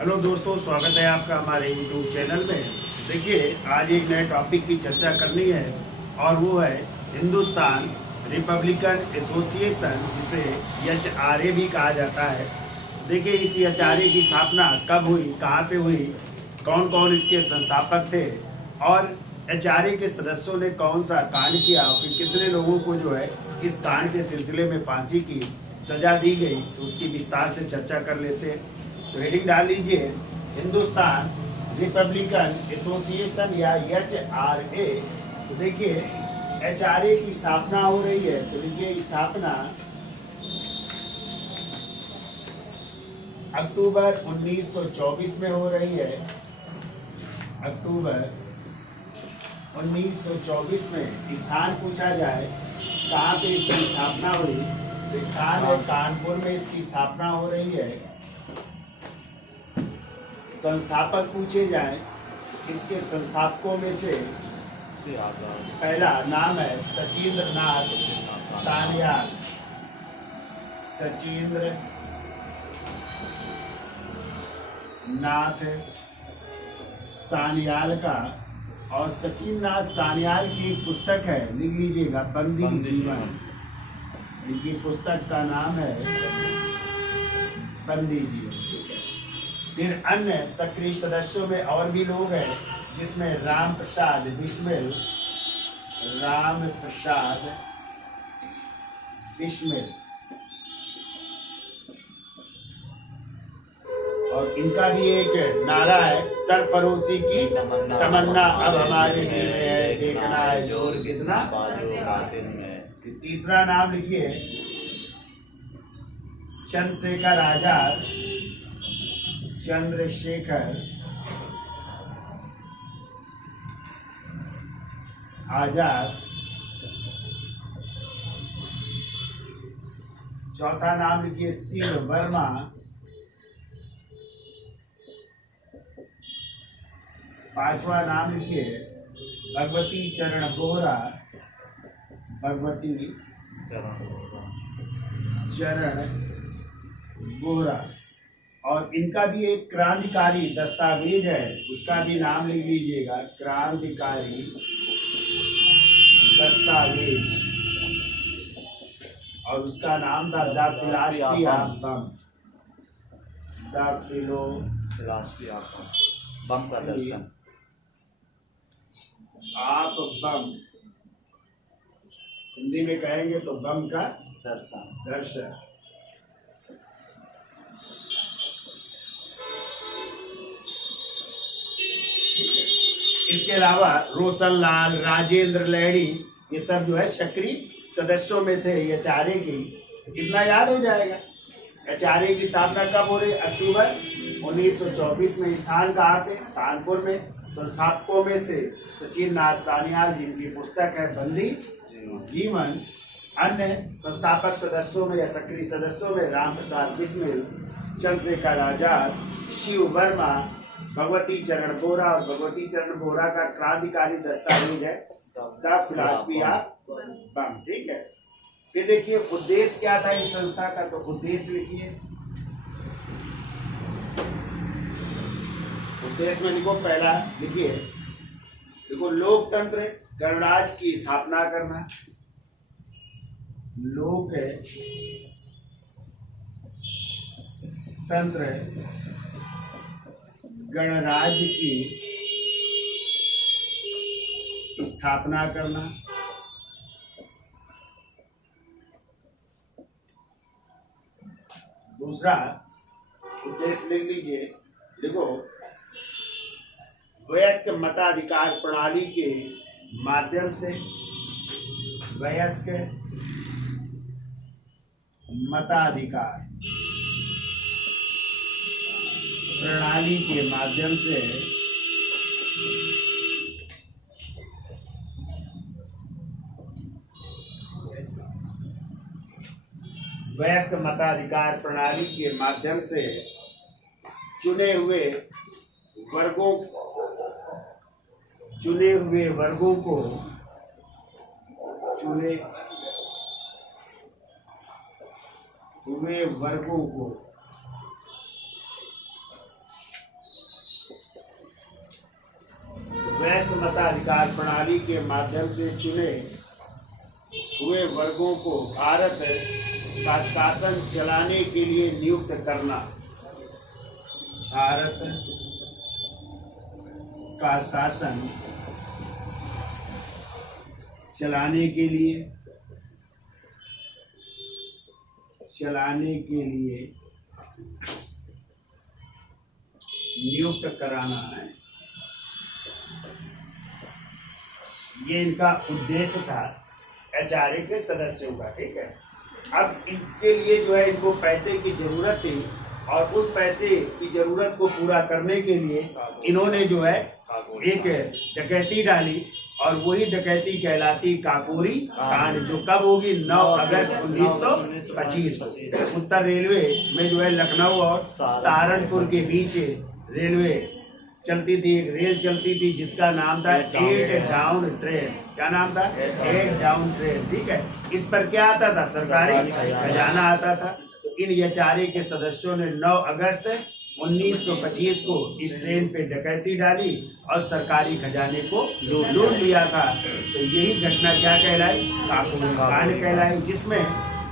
Hello दोस्तों, स्वागत है आपका हमारे यूट्यूब चैनल में। देखिए, आज एक नए टॉपिक की चर्चा करनी है और वो है हिंदुस्तान रिपब्लिकन एसोसिएशन, जिसे HRA भी कहा जाता है। देखिए, इस HRA की स्थापना कब हुई, कहाँ पे हुई, कौन कौन इसके संस्थापक थे और HRA के सदस्यों ने कौन सा कांड किया, फिर कितने लोगों को जो है इस कांड के सिलसिले में फांसी की सजा दी गई, तो उसकी विस्तार से चर्चा कर लेते हैं। तो हेडिंग डाल लीजिए, हिंदुस्तान रिपब्लिकन एसोसिएशन या HRA। तो देखिए, HRA की स्थापना हो रही है, तो देखिए स्थापना अक्टूबर 1924 में हो रही है। अक्टूबर 1924 में स्थान पूछा जाए कहाँ पे इसकी स्थापना हुई, तो स्थान है कानपुर में इसकी स्थापना हो रही है। संस्थापक पूछे जाएं, इसके संस्थापकों में से पहला नाम है सचिंद्र नाथ सान्याल। सचिंद्र नाथ सान्याल का, और सचिन नाथ सान्याल की एक पुस्तक है, लिख लीजिएगा, बंदी जीवन। इनकी पुस्तक का नाम है बंदी जीवन। फिर अन्य सक्रिय सदस्यों में और भी लोग हैं, जिसमें राम प्रसाद बिस्मिल, और इनका भी एक नारा है, सरफरोशी की तमन्ना अब हमारे दिल में है, देखना है जोर कितना में। तीसरा नाम लिखिए, चंद्रशेखर आजाद। चंद्रशेखर आजाद। चौथा नाम लिखिए, शिव वर्मा। पांचवा नाम लिखिए, भगवती चरण बोहरा। भगवती चरण बोहरा। और इनका भी एक क्रांतिकारी दस्तावेज है, उसका भी नाम लिख लीजिएगा, क्रांतिकारी दस्तावेज, और उसका नाम था the philosophy of bomb. The philosophy of bomb का दर्शन। आप बम हिंदी में कहेंगे तो बम का दर्शन। इसके अलावा रोशन लाल, राजेंद्र लहड़ी, ये सब जो है सक्रिय सदस्यों में थे HRA की। इतना याद हो जाएगा। HRA की स्थापना कब हो रही? अक्टूबर 1924 में। स्थान कहाँ पे? कानपुर में। संस्थापकों में से सचिन नाथ सान्याल, जिनकी पुस्तक है बंदी जीवन। अन्य संस्थापक सदस्यों में या सक्रिय सदस्यों में राम प्रसाद बिस्मिल, चंद्रशेखर आजाद, शिव वर्मा, भगवती चरण बोहरा। और भगवती चरण बोहरा का क्रांतिकारी दस्तावेज है द फिलॉसफी ऑफ बम। ठीक है। फिर देखिए, उद्देश्य क्या था इस संस्था का, तो उद्देश्य लिखिए, उद्देश्य में लिखो, पहला लिखिए, देखो, लोकतंत्र गणराज्य की स्थापना करना। लोकतंत्र गणराज्य की स्थापना करना। दूसरा उद्देश्य लिख लीजिए, देखो, वयस्क मताधिकार प्रणाली के माध्यम से, वयस्क मताधिकार प्रणाली के माध्यम से वयस्क मताधिकार प्रणाली के माध्यम से चुने हुए वर्गों को वयस्क मताधिकार प्रणाली के माध्यम से चुने हुए वर्गों को भारत का शासन चलाने के लिए नियुक्त करना। भारत का शासन चलाने के लिए नियुक्त कराना है, ये इनका उद्देश्य था एचआरए के सदस्यों का। ठीक है, अब इनके लिए जो है इनको पैसे की जरूरत थी और उस पैसे की जरूरत को पूरा करने के लिए इन्होंने जो है एक डकैती डाली और वही डकैती कहलाती काकोरी कांड, जो कब होगी 9 अगस्त 1925 को उत्तर रेलवे में जो है लखनऊ और सहारनपुर के बीच रेलवे चलती थी, एक रेल चलती थी जिसका नाम था 8 डाउन ट्रेन। क्या नाम था? 8 डाउन ट्रेन। ठीक है, इस पर क्या आता था? सरकारी खजाना आता था। तो इन एचआरए के सदस्यों ने 9 अगस्त 1925 को इस ट्रेन पे डकैती डाली और सरकारी खजाने को लूट लिया था। तो यही घटना क्या कहलाई? काकोरी कांड कहलाई, जिसमें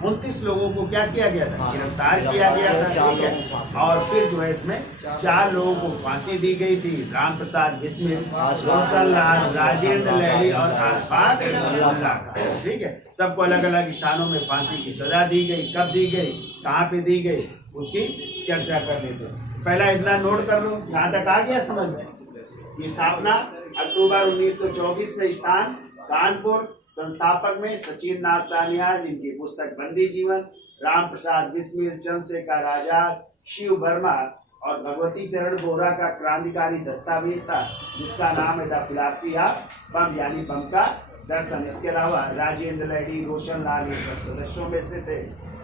29 लोगों को क्या किया गया था? गिरफ्तार किया गया था। ठीक है, और फिर जो है इसमें 4 लोगों को फांसी दी गई थी, राम प्रसाद बिस्मिल, रोशन लाल, राजेंद्र लहड़ी और आसफाक अल्लाह। ठीक है, सबको अलग अलग स्थानों में फांसी की सजा दी गई। कब दी गई, कहाँ पे दी गई, उसकी चर्चा कर लेते हैं। पहला इतना नोट कर लो, यहाँ तक आ गया समझ में? ये स्थापना अक्टूबर 1924 में, स्थान कानपुर, संस्थापक में सचिन नाथ सान्याल, जिनकी पुस्तक बंदी जीवन, राम प्रसाद बिस्मिल, चंद्रशेखर आजाद, शिव वर्मा और भगवती चरण बोरा का क्रांतिकारी दस्तावेज था जिसका नाम है द फिलॉसफी ऑफ बम, यानी बम का दर्शन। इसके अलावा राजेंद्र लहड़ी, रोशन लाल, ये सब सदस्यों में से थे।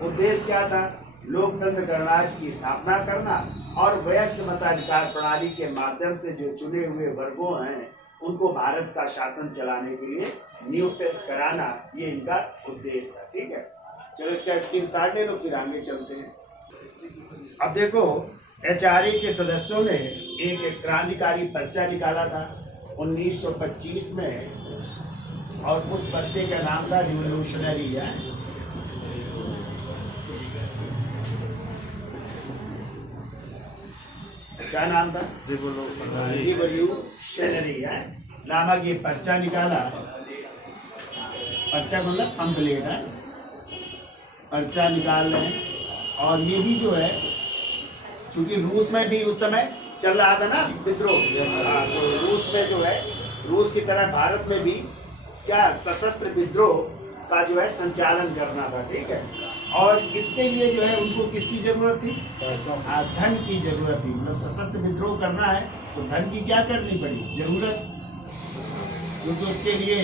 उद्देश्य क्या था? लोकतंत्र गणराज्य की स्थापना करना और वयस्क मताधिकार प्रणाली के माध्यम से जो चुने हुए वर्गों हैं उनको भारत का शासन चलाने के लिए नियुक्त कराना, ये इनका उद्देश्य था। ठीक है, चलो इसका स्क्रीनशॉट ले लो, फिर आगे चलते हैं। अब देखो, एचआरए के सदस्यों ने एक क्रांतिकारी पर्चा निकाला था 1925 में और उस पर्चे का नाम था रिवोल्यूशनरी है। क्या नाम था? रिवोल्यूशनरी है नामक ये पर्चा निकाला। पर्चा मतलब पंपलेट है, पर्चा निकाल रहे हैं। और ये भी जो है, चूंकि रूस में भी उस समय चल रहा था ना विद्रोह, तो रूस में जो है, रूस की तरह भारत में भी क्या सशस्त्र विद्रोह का जो है संचालन करना था। ठीक है, और इसके लिए जो है उनको किसकी जरूरत थी? धन की जरूरत थी। मतलब सशस्त्र विद्रोह करना है तो धन की क्या करनी पड़ी? जरूरत, क्योंकि उसके लिए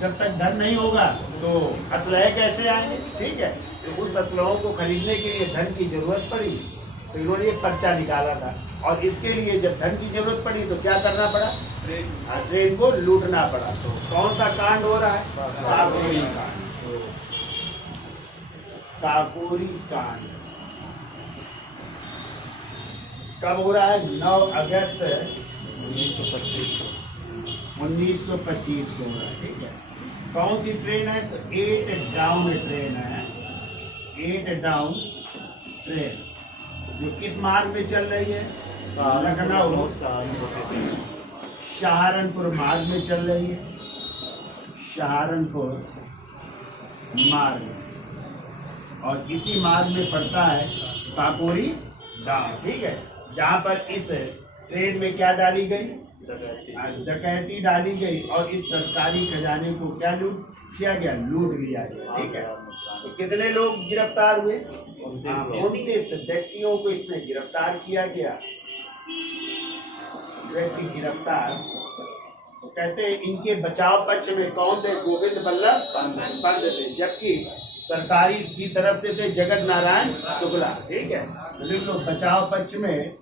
जब तक धन नहीं होगा तो असलहे कैसे आएंगे? ठीक है, तो उस असलहों को खरीदने के लिए धन की जरूरत पड़ी, तो इन्होंने एक पर्चा निकाला था। और इसके लिए जब धन की जरूरत पड़ी तो क्या करना पड़ा? ट्रेन को लूटना पड़ा। तो कौन सा कांड हो रहा है? काकोरी कांड। काकोरी कांड कब हो रहा है? 9 अगस्त 1925 को हो रहा है। ठीक है, कौन सी ट्रेन है? तो 8 डाउन ट्रेन है। 8 डाउन ट्रेन जो किस मार्ग में चल रही है? लखनऊ सहारनपुर मार्ग में चल रही है। सहारनपुर मार्ग, और इसी मार्ग में पड़ता है काकोरी गांव। ठीक है, जहाँ पर इस ट्रेन में क्या डाली गई? डकैती डाली गई और इस सरकारी खजाने को क्या लूट किया गया? लूट लिया गया। ठीक है, तो कितने लोग गिरफ्तार हुए? 29 व्यक्तियों को इसमें गिरफ्तार किया गया। व्यक्ति गिरफ्तार, तो कहते हैं इनके बचाव पक्ष में कौन थे? गोविंद बल्लभ पंत थे, जबकि सरकारी की तरफ से थे जगत नारायण शुक्ला। ठीक है, तो लिख लो, बचाव पक्ष में,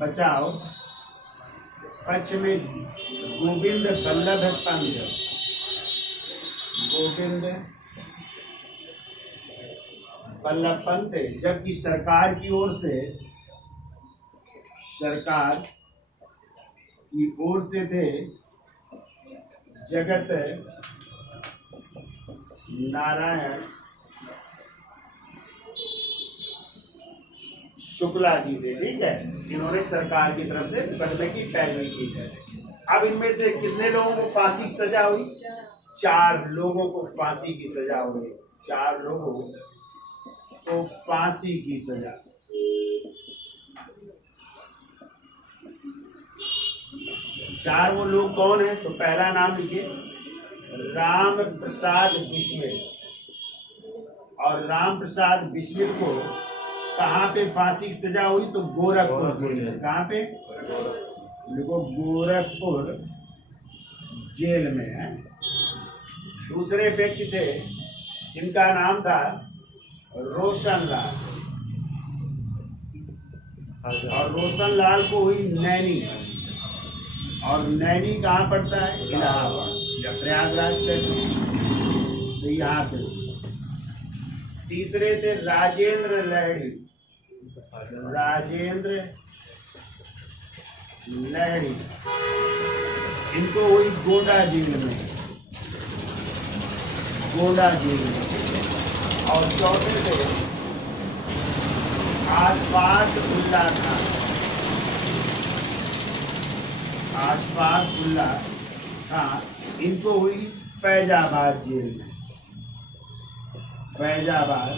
बचाव पक्ष में गोविंद बल्लभ पंत, गोविंद बल्लभ पंत, जबकि सरकार की ओर से, सरकार की ओर से थे जगत नारायण शुक्ला जी थे, ठीक है। इन्होंने सरकार की तरफ से मुकदमे की पैरवी की है। अब इनमें से कितने लोगों को फांसी की सजा हुई? 4 लोगों को फांसी की सजा हुई। 4 लोगों को फांसी की सजा। चार वो लोग कौन है? तो पहला नाम लिखिए, राम प्रसाद बिस्मिल। और राम प्रसाद बिस्मिल को कहाँ पे फांसी की सजा हुई? तो गोरखपुर जेल में। कहाँ पे? देखो, गोरखपुर जेल में है। दूसरे व्यक्ति थे जिनका नाम था रोशनलाल, और रोशनलाल को हुई नैनी। और नैनी कहाँ पड़ता है? इलाहाबाद या प्रयागराज तहसील, तो यहाँ पे। तीसरे थे राजेंद्र लहड़ी। राजेंद्र लहड़ी, इनको हुई गोंडा जेल में। गोंडा जेल में। और चौथे थे आशफाक उल्ला खान। आशफाक उल्ला खान, इनको हुई फैजाबाद जेल में। फैजाबाद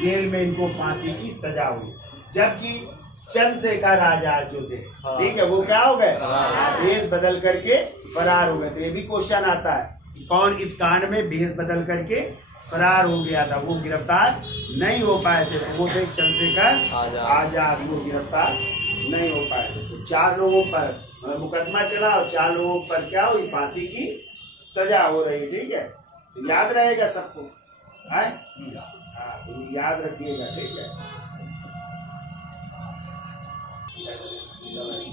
जेल में इनको फांसी की सजा हुई। जबकि चंद्रशेखर आजाद जो थे, ठीक है, वो क्या हो गए? भेष बदल करके फरार हो गए थे। ये भी क्वेश्चन आता है, कौन इस कांड में भेष बदल करके फरार हो गया था? वो गिरफ्तार नहीं हो पाए थे। तो वो थे चंद्रशेखर आजाद, वो गिरफ्तार नहीं हो पाए थे। तो 4 लोगों पर मुकदमा चला और 4 लोगों पर क्या हुई? फांसी की सजा हो रही, ठीक है। तो याद रहेगा सबको, हाँ, तो याद रखिएगा, ठीक है।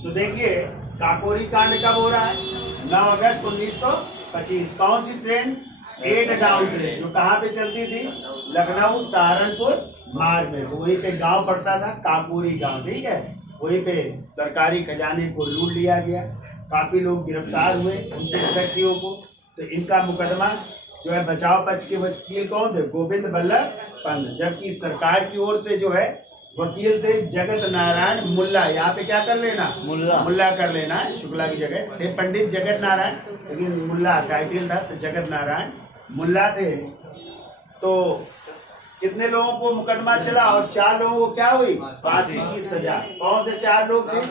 तो देखिए, काकोरी कांड कब हो रहा है? 9 अगस्त 1925। कौन सी ट्रेन? 8 डाउन ट्रेन, जो कहाँ पे चलती थी? लखनऊ सहारनपुर मार्ग में। वहीं पे गांव पड़ता था काकोरी गांव, ठीक है। वहीं पे सरकारी खजाने को लूट लिया गया। काफी लोग गिरफ्तार हुए, 29 व्यक्तियों को। तो इनका मुकदमा जो है, बचाव पक्ष के वकील कौन थे? गोविंद बल्लभ पंत। जबकि सरकार की ओर से जो है वकील थे जगत नारायण मुल्ला। यहाँ पे क्या कर लेना? मुल्ला कर लेना है, शुक्ला की जगह थे पंडित जगत नारायण, लेकिन मुल्ला टाइटल था, तो जगत नारायण मुल्ला थे। तो कितने लोगों को मुकदमा चला? और 4 लोगों को क्या हुई? फांसी की सजा। कौन से 4 लोग थे?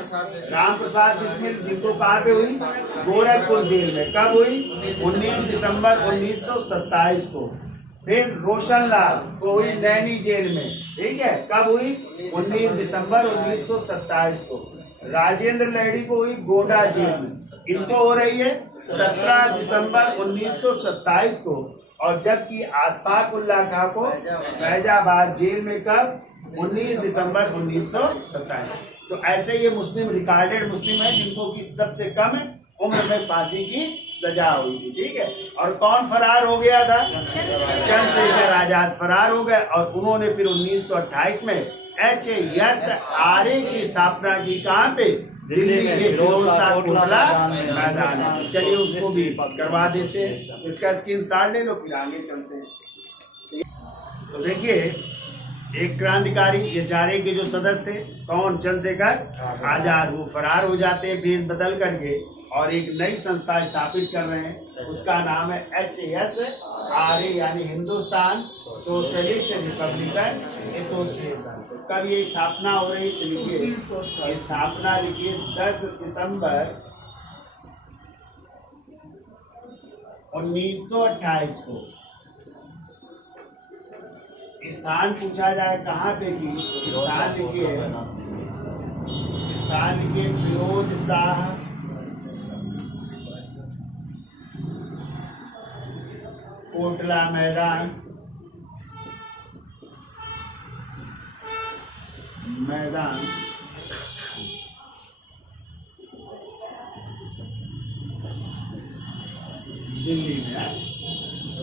राम प्रसाद बिस्मिल, जिनको कहाँ पे हुई? गोरखपुर जेल में। कब हुई? 19 दिसंबर 1927 को। फिर रोशनलाल को हुई नैनी जेल में, ठीक है। कब हुई? 19 दिसंबर 1927 को। राजेंद्र लहड़ी को हुई गोंडा जेल में। इनको हो रही है 17 दिसंबर 1927 को। और जबकि आशफाक उल्ला खान को फैजाबाद जेल में कब? 19 दिसंबर 1927। तो ऐसे ये मुस्लिम रिकॉर्डेड मुस्लिम है जिनको की सबसे कम उम्र में फांसी की सजा हुई थी, ठीक है। और कौन फरार हो गया था? चंद्रशेखर आजाद फरार हो गए। और उन्होंने फिर 1928 में HSRA की स्थापना की। कहाँ पे? दिल्ली के फिरोजशाह कोटला मैदान में। चलिए उसको भी करवा देते हैं। इसका स्क्रीनशॉट ले लो, फिर आगे चलते हैं। तो देखिए, एक क्रांतिकारी HRA के जो सदस्य थे, कौन? चंद्रशेखर आजाद, वो फरार हो जाते हैं भेष बदल करके और एक नई संस्था स्थापित कर रहे हैं। उसका नाम है HSRA, यानी हिंदुस्तान सोशलिस्ट रिपब्लिकन एसोसिएशन। तो कब ये स्थापना हो रही? तो लिखिए, स्थापना लिखिए 10 सितंबर 1928 को। स्थान पूछा जाए कहाँ पे की? स्थान लिखिए, फिरोज शाह कोटला मैदान दिल्ली में है।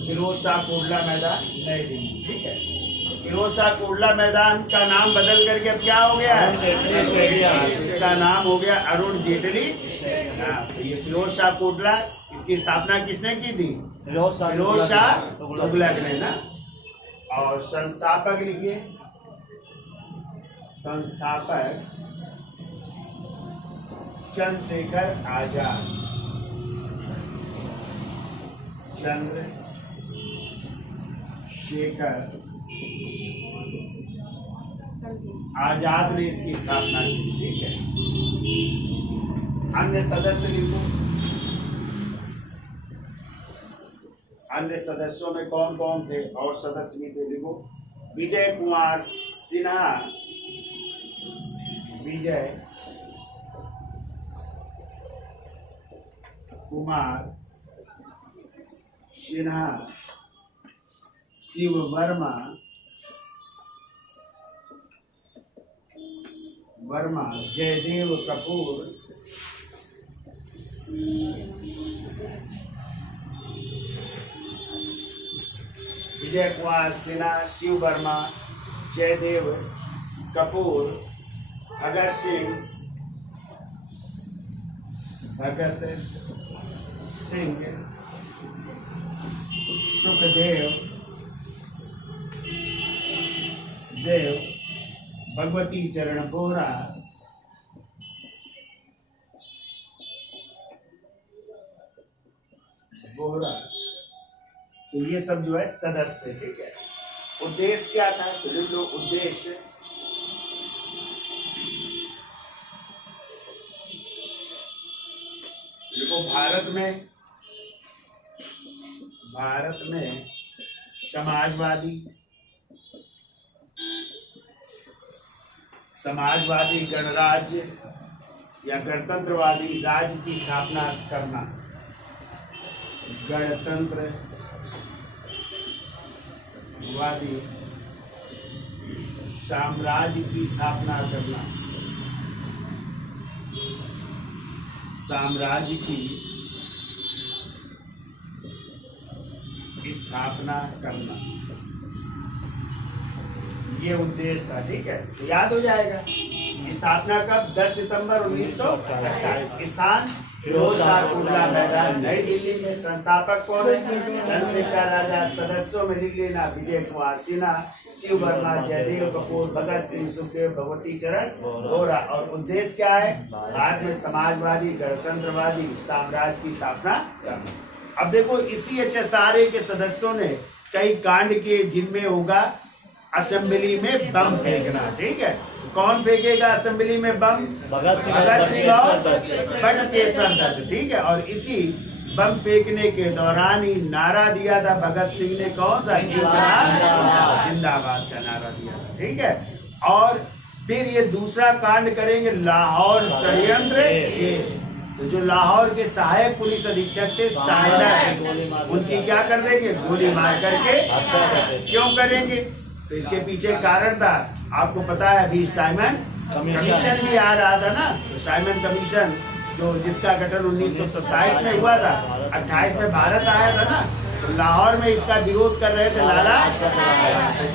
फिरोज शाह कोटला मैदान, नई दिल्ली, ठीक है। फिरोज शाह कोटला मैदान का नाम बदल करके अब क्या हो गया है? इसका नाम हो गया अरुण जेटली। हाँ, तो ये फिरोज शाह कोटला, इसकी स्थापना किसने की थी? फिरोज शाह तुगलक ने ना। और संस्थापक लिखिए, संस्थापक चंद्रशेखर आजाद। चंद्रशेखर आजाद ने इसकी स्थापना की। ठीक है, अन्य सदस्य लिखो। अन्य सदस्यों में कौन कौन थे और सदस्य भी थे? लिखो, विजय कुमार सिन्हा, विजय कुमार सिन्हा, शिव वर्मा, जयदेव कपूर, विजय कुमार सिन्हा, शिव वर्मा, जयदेव कपूर, भगत सिंह, सुखदेव, भगवती चरण बोरा, तो ये सब जो है सदस्य थे। ठीक है, उद्देश्य क्या था? तो जो उद्देश्य, देखो भारत में समाजवादी गणराज्य या गणतंत्रवादी राज्य की स्थापना करना, गणतंत्रवादी साम्राज्य की स्थापना करना, साम्राज्य की स्थापना करना, ये उद्देश्य था। ठीक है, तो याद हो जाएगा। स्थापना कब? 10 सितंबर 1928। स्थान फिरोज शाह कोटला मैदान, नई दिल्ली में। संस्थापक कौन है? चंद्रशेखर आजाद। सदस्यों में लिख लेना, विजय कुमार सिन्हा, शिव वर्मा, जयदेव कपूर, भगत सिंह, सुखदेव, भगवती चरण बोरा। और उद्देश्य क्या है? भारत में समाजवादी गणतंत्रवादी साम्राज्य की स्थापना करना। अब देखो, इसी HSRA के सदस्यों ने कई कांड किए, जिनमें होगा असेंबली में बम फेंकना। ठीक है, कौन फेंकेगा असेंबली में बम? भगत सिंह और बटुकेश्वर दत्त। ठीक है, और इसी बम फेंकने के दौरान ही नारा दिया था भगत सिंह ने, कौन सा? जिंदाबाद का नारा दिया था। ठीक है, और फिर ये दूसरा कांड करेंगे, लाहौर षड्यंत्र केस। तो जो लाहौर के सहायक पुलिस अधीक्षक थे साइना, उनकी क्या कर देंगे? गोली मार करके। क्यों करेंगे? तो इसके पीछे कारण था, आपको पता है, अभी साइमन कमीशन भी आ रहा था ना। तो साइमन कमीशन जिसका गठन 1927 में हुआ था, 28 में भारत आया था ना। तो लाहौर में इसका विरोध कर रहे थे लाला,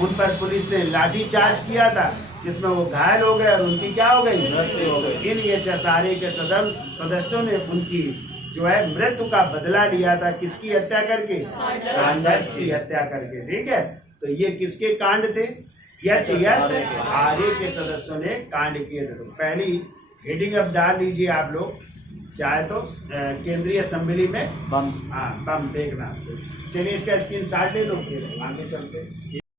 उन पर पुलिस ने लाठी चार्ज किया था, जिसमें वो घायल हो गए और उनकी क्या हो गई? मृत्यु हो गई। इन HSRA के सदस्यों ने उनकी जो है मृत्यु का बदला लिया था। किसकी हत्या करके? सैंडर्स की हत्या करके। ठीक है, तो ये किसके कांड थे? HSRA के सदस्यों ने कांड किए थे। तो पहली हेडिंग अब डाल लीजिए आप लोग, चाहे तो केंद्रीय असेंबली में बम, हाँ बम देखना। चलिए इसका स्क्रीनशॉट ले लो, फिर आगे चलते।